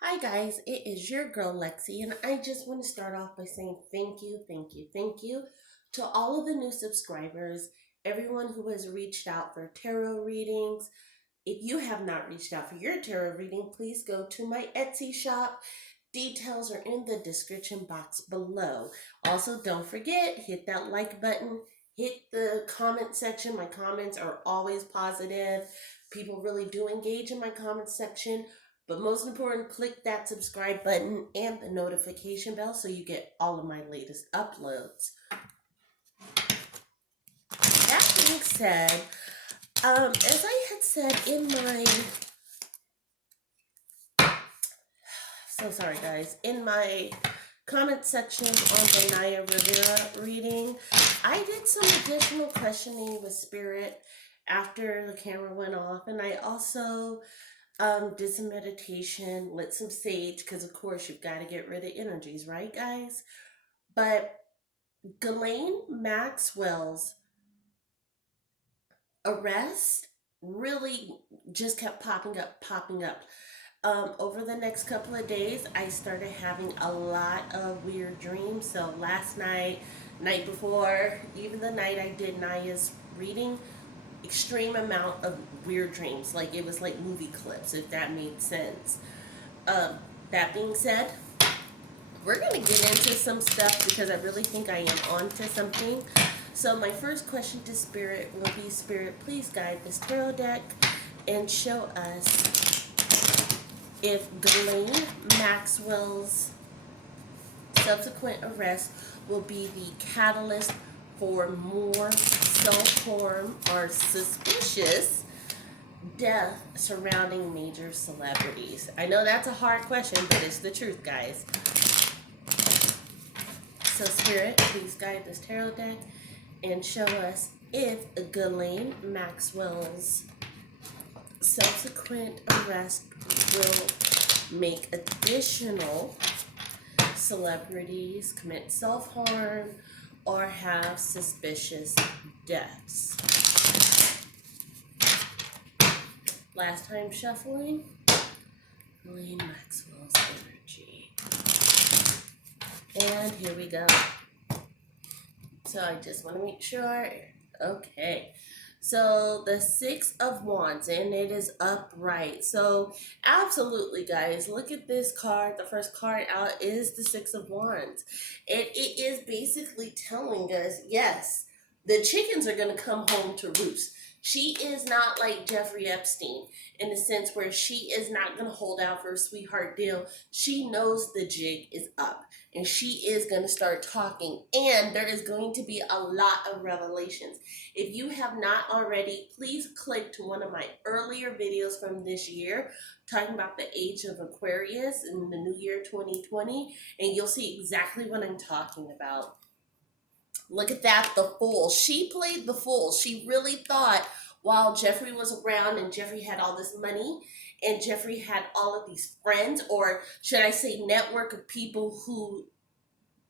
Hi guys, it is your girl Lexi, and I just want to start off by saying thank you to all of the new subscribers, everyone who has reached out for tarot readings. If you have not reached out for your tarot reading, please go to my Etsy shop. Details are in the description box below. Also, don't forget, hit that like button, hit the comment section. My comments are always positive. People really do engage in my comment section. But most important, click that subscribe button and the notification bell so you get all of my latest uploads. That being said, as I had said in my sorry guys, in my comment section on the Naya Rivera reading, I did some additional questioning with spirit after the camera went off, and I also did some meditation, lit some sage, because of course you've got to get rid of energies, right guys? But Ghislaine Maxwell's arrest really just kept popping up. Over the next couple of days, I started having a lot of weird dreams. So last night, night before, even the night I did Naya's reading, extreme amount of weird dreams. Like it was like movie clips, if that made sense. Um, that being said, we're gonna get into some stuff because I really think I am onto something. So my first question to Spirit will be, Spirit, please guide this tarot deck and show us if Ghislaine Maxwell's subsequent arrest will be the catalyst for more self-harm or suspicious death surrounding major celebrities. I know that's a hard question, but it's the truth, guys. So Spirit, please guide this tarot deck and show us if Ghislaine Maxwell's subsequent arrest will make additional celebrities commit self-harm or have suspicious deaths. Last time shuffling, Ghislaine Maxwell's energy. And here we go. So I just want to make sure. Okay. So the Six of Wands, and it is upright. So absolutely, guys, look at this card. The first card out is the Six of Wands. And it is basically telling us, yes, the chickens are going to come home to roost. She is not like Jeffrey Epstein in the sense where she is not going to hold out for a sweetheart deal. She knows the jig is up and she is going to start talking, and there is going to be a lot of revelations. If you have not already, please click to one of my earlier videos from this year talking about the age of Aquarius in the new year 2020, and you'll see exactly what I'm talking about. Look at that, the fool. She played the fool. She really thought while Jeffrey was around and Jeffrey had all this money and Jeffrey had all of these friends, or should I say network of people who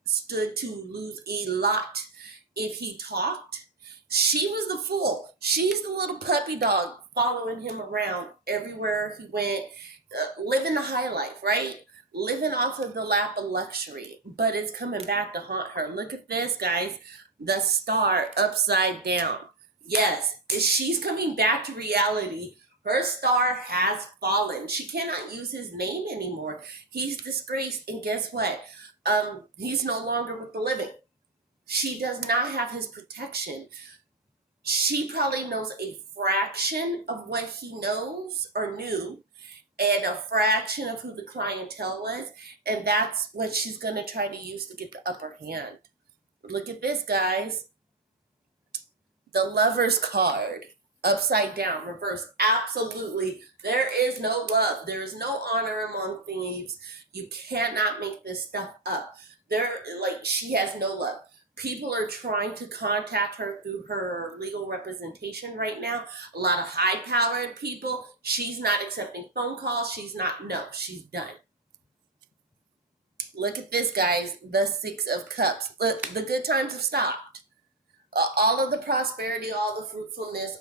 stood to lose a lot if he talked. She was the fool. She's the little puppy dog following him around everywhere he went, living the high life, right? Living off of the lap of luxury, but it's coming back to haunt her. Look at this, guys. The star upside down. Yes, she's coming back to reality. Her star has fallen. She cannot use his name anymore. He's disgraced, and guess what? He's no longer with the living. She does not have his protection. She probably knows a fraction of what he knows or knew, and a fraction of who the clientele was, and that's what she's going to try to use to get the upper hand. Look at this, guys. The Lover's card, upside down, reverse. Absolutely, there is no love. There is no honor among thieves. You cannot make this stuff up. She has no love. People are trying to contact her through her legal representation right now. A lot of high-powered people. She's not accepting phone calls. She's done. Look at this, guys. The Six of Cups. Look, the good times have stopped. All of the prosperity, all the fruitfulness,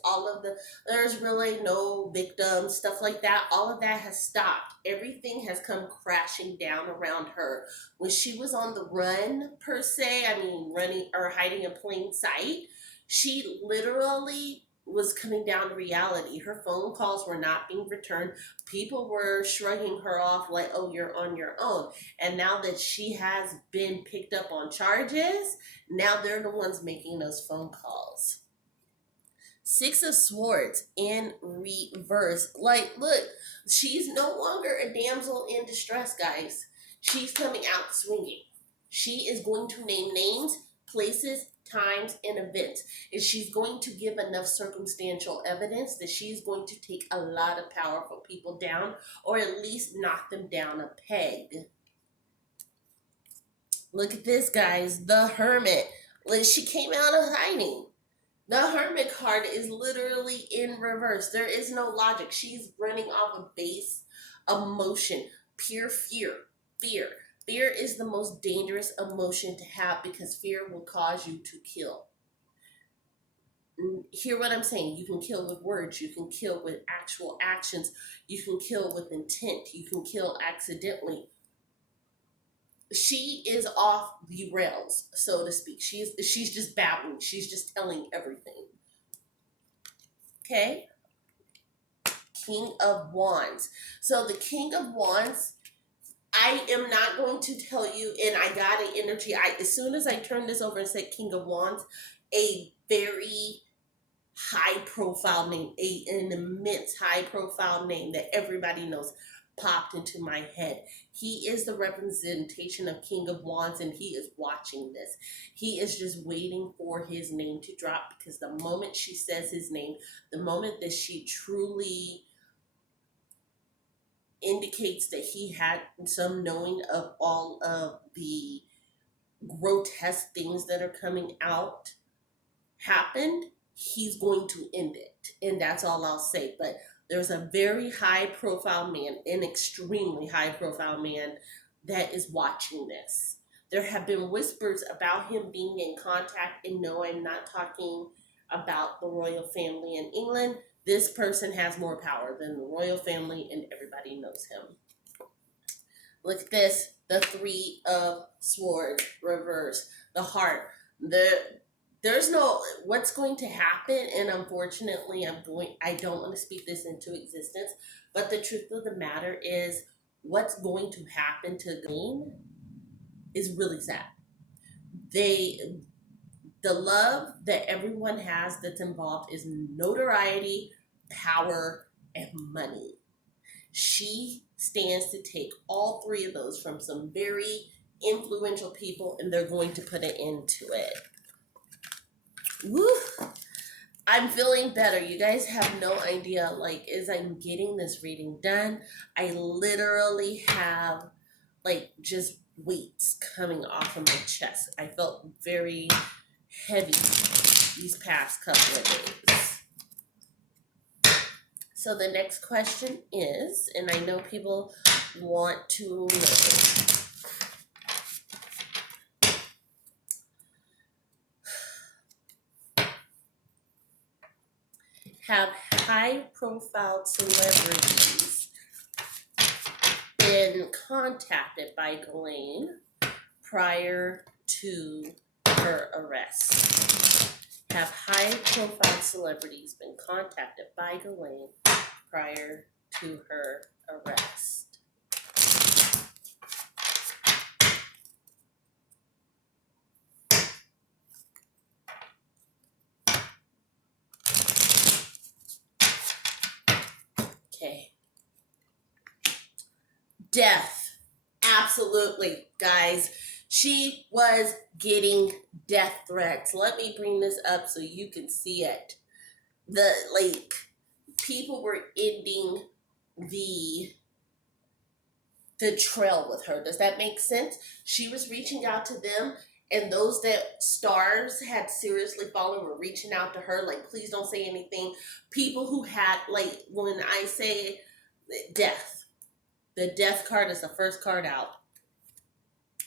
there's really no victims, stuff like that. All of that has stopped. Everything has come crashing down around her. When she was on the run, per se, I mean, running or hiding in plain sight, she literally was coming down to reality. Her phone calls were not being returned. People were shrugging her off like, oh, you're on your own. And now that she has been picked up on charges, now they're the ones making those phone calls. Six of Swords in reverse. Like, look, she's no longer a damsel in distress, guys. She's coming out swinging. She is going to name names, places, times, and events. And she's going to give enough circumstantial evidence that she's going to take a lot of powerful people down, or at least knock them down a peg. Look at this, guys. The Hermit. She came out of hiding. The Hermit card is literally in reverse. There is no logic. She's running off a base emotion. Pure fear. Fear. Fear is the most dangerous emotion to have because fear will cause you to kill. Hear what I'm saying? You can kill with words. You can kill with actual actions. You can kill with intent. You can kill accidentally. She is off the rails, so to speak. She's just babbling. She's just telling everything. Okay? King of Wands. So the King of Wands, I am not going to tell you, and I got an energy. As soon as I turned this over and said King of Wands, a very high profile name, an immense high profile name that everybody knows popped into my head. He is the representation of King of Wands, and he is watching this. He is just waiting for his name to drop, because the moment she says his name, the moment that she truly indicates that he had some knowing of all of the grotesque things that are coming out happened, he's going to end it. And that's all I'll say. But there's a very high profile man, an extremely high profile man, that is watching this. There have been whispers about him being in contact, and no, I'm not talking about the royal family in England. This person has more power than the royal family, and everybody knows him. Look at this, the Three of Swords, reverse, the heart. There's no what's going to happen, and unfortunately I don't want to speak this into existence, but the truth of the matter is what's going to happen to Ghislaine is really sad. The love that everyone has that's involved is notoriety, power, and money. She stands to take all three of those from some very influential people, and they're going to put an end to it. Woo! I'm feeling better. You guys have no idea, like, as I'm getting this reading done, I literally have, like, just weights coming off of my chest. I felt very heavy these past couple of days. So the next question is, and I know people want to know, have high-profile celebrities been contacted by Ghislaine prior to her arrest? Have high-profile celebrities been contacted by Ghislaine prior to her arrest? Okay. Death. Absolutely, guys. She was getting death threats. Let me bring this up so you can see it. People were ending the trail with her. Does that make sense? She was reaching out to them, and those that stars had seriously fallen were reaching out to her, like, please don't say anything. People who had, like, when I say death, the death card is the first card out.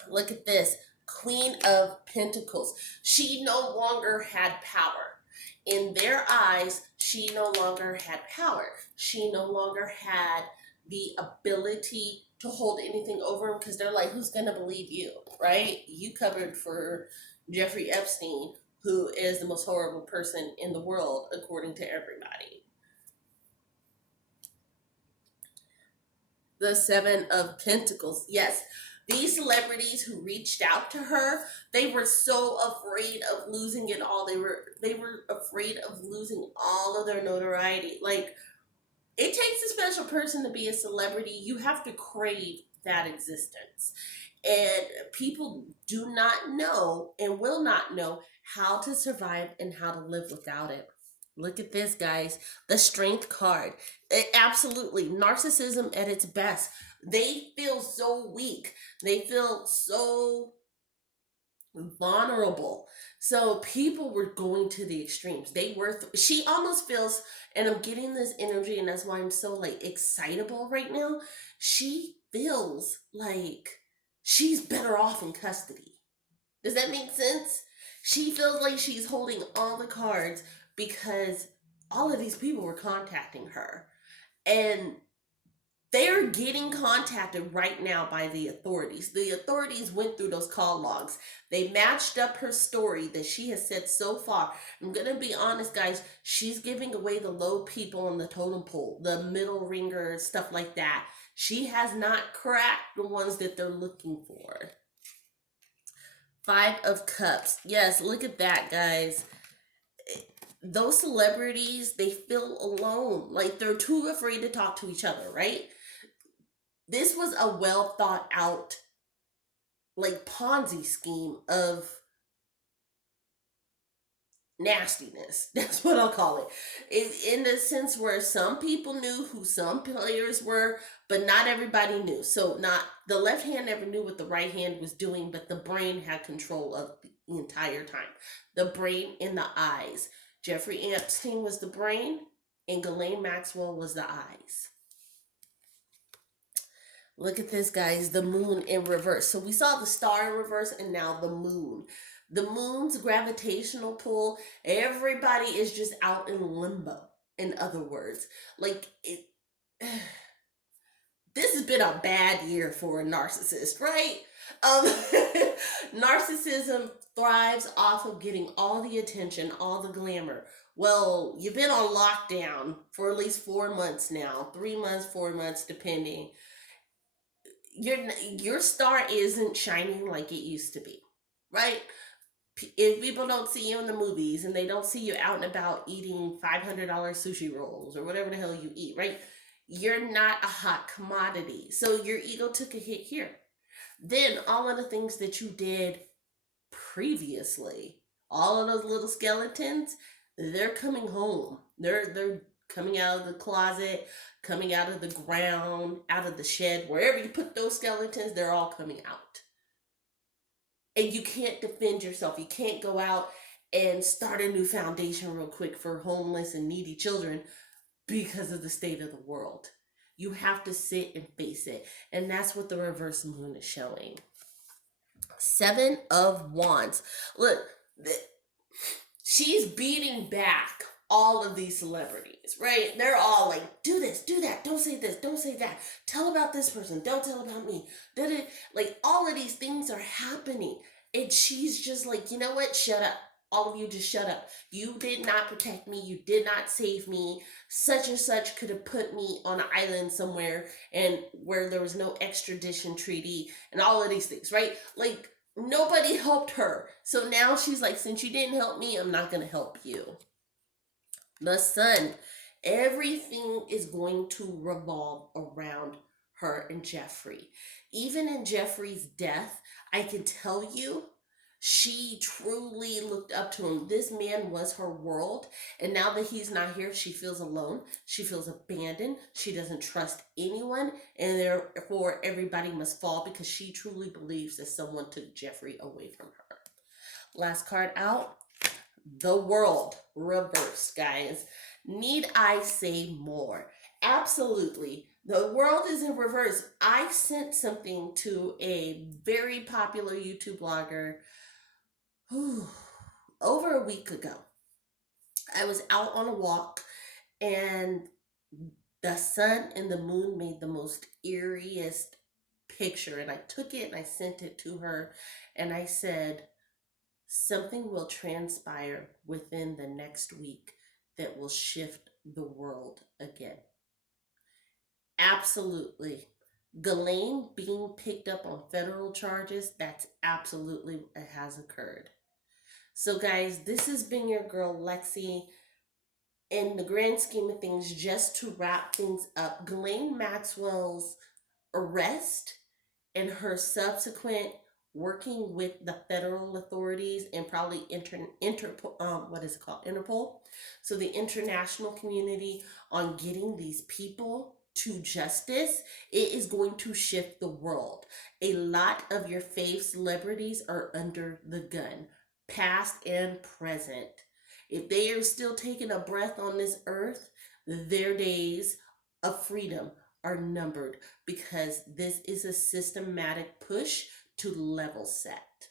Look at this. Queen of Pentacles. She no longer had power. In their eyes, she no longer had power. She no longer had the ability to hold anything over them, because they're like, who's going to believe you, right? You covered for Jeffrey Epstein, who is the most horrible person in the world, according to everybody. The Seven of Pentacles. Yes, these celebrities who reached out to her, they were so afraid of losing it all. They were afraid of losing all of their notoriety. Like, it takes a special person to be a celebrity. You have to crave that existence. And people do not know and will not know how to survive and how to live without it. Look at this, guys. The Strength card. Absolutely. Narcissism at its best. They feel so weak. They feel so vulnerable. So people were going to the extremes. She almost feels, and I'm getting this energy, and that's why I'm so like excitable right now. She feels like she's better off in custody. Does that make sense? She feels like she's holding all the cards because all of these people were contacting her. And they're getting contacted right now by the authorities. The authorities went through those call logs. They matched up her story that she has said so far. I'm going to be honest, guys. She's giving away the low people on the totem pole, the middle ringers, stuff like that. She has not cracked the ones that they're looking for. Five of Cups. Yes, look at that, guys. Those celebrities, they feel alone. Like, they're too afraid to talk to each other, right? This was a well thought out, like, Ponzi scheme of nastiness. That's what I'll call it. In the sense where some people knew who some players were, but not everybody knew. So not the left hand never knew what the right hand was doing, but the brain had control of the entire time. The brain and the eyes. Jeffrey Epstein was the brain, and Ghislaine Maxwell was the eyes. Look at this, guys. The moon in reverse. So we saw the star in reverse, and now the moon. The moon's gravitational pull, everybody is just out in limbo, in other words. Like, this has been a bad year for a narcissist, right? Narcissism thrives off of getting all the attention, all the glamour. Well, you've been on lockdown for at least 4 months now, 3 months, 4 months, depending. Your star isn't shining like it used to be, right? If people don't see you in the movies and they don't see you out and about eating $500 sushi rolls or whatever the hell you eat, right? You're not a hot commodity. So your ego took a hit here. Then all of the things that you did previously, all of those little skeletons, they're coming home. They're coming out of the closet, coming out of the ground, out of the shed, wherever you put those skeletons, they're all coming out. And you can't defend yourself. You can't go out and start a new foundation real quick for homeless and needy children because of the state of the world. You have to sit and face it. And that's what the reverse moon is showing. Seven of Wands. Look, she's beating back all of these celebrities, right? They're all like, do this, do that, don't say this, don't say that, tell about this person, don't tell about me. Like, all of these things are happening. And she's just like, you know what? Shut up. All of you just shut up. You did not protect me. You did not save me. Such and such could have put me on an island somewhere and where there was no extradition treaty and all of these things, right? Like, nobody helped her. So now she's like, since you didn't help me, I'm not going to help you. The Sun. Everything is going to revolve around her and Jeffrey. Even in Jeffrey's death, I can tell you, she truly looked up to him. This man was her world. And now that he's not here, she feels alone. She feels abandoned. She doesn't trust anyone. And therefore, everybody must fall because she truly believes that someone took Jeffrey away from her. Last card out. The World reverse, guys. Need I say more? Absolutely. The world is in reverse. I sent something to a very popular YouTube blogger over a week ago. I was out on a walk and the sun and the moon made the most eeriest picture. And I took it and I sent it to her and I said, something will transpire within the next week that will shift the world again. Absolutely. Ghislaine being picked up on federal charges, that's absolutely it has occurred. So guys, this has been your girl Lexi. In the grand scheme of things, just to wrap things up, Ghislaine Maxwell's arrest and her subsequent working with the federal authorities and probably what is it called, Interpol, so the international community, on getting these people to justice, it is going to shift the world. A lot of your fave celebrities are under the gun, past and present. If they are still taking a breath on this earth, their days of freedom are numbered, because this is a systematic push to level set.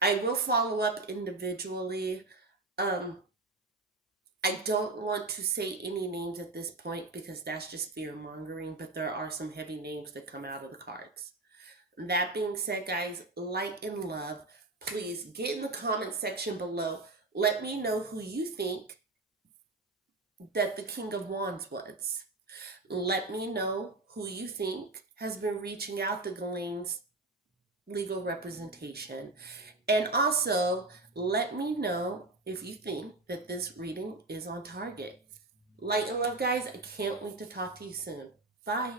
I will follow up individually. Um, I don't want to say any names at this point because that's just fear mongering, but there are some heavy names that come out of the cards. That being said, guys, like and love. Please get in the comment section below. Let me know who you think that the King of Wands was. Let me know who you think has been reaching out to Ghislaine's legal representation. And also, let me know if you think that this reading is on target. Light and love, guys. I can't wait to talk to you soon. Bye.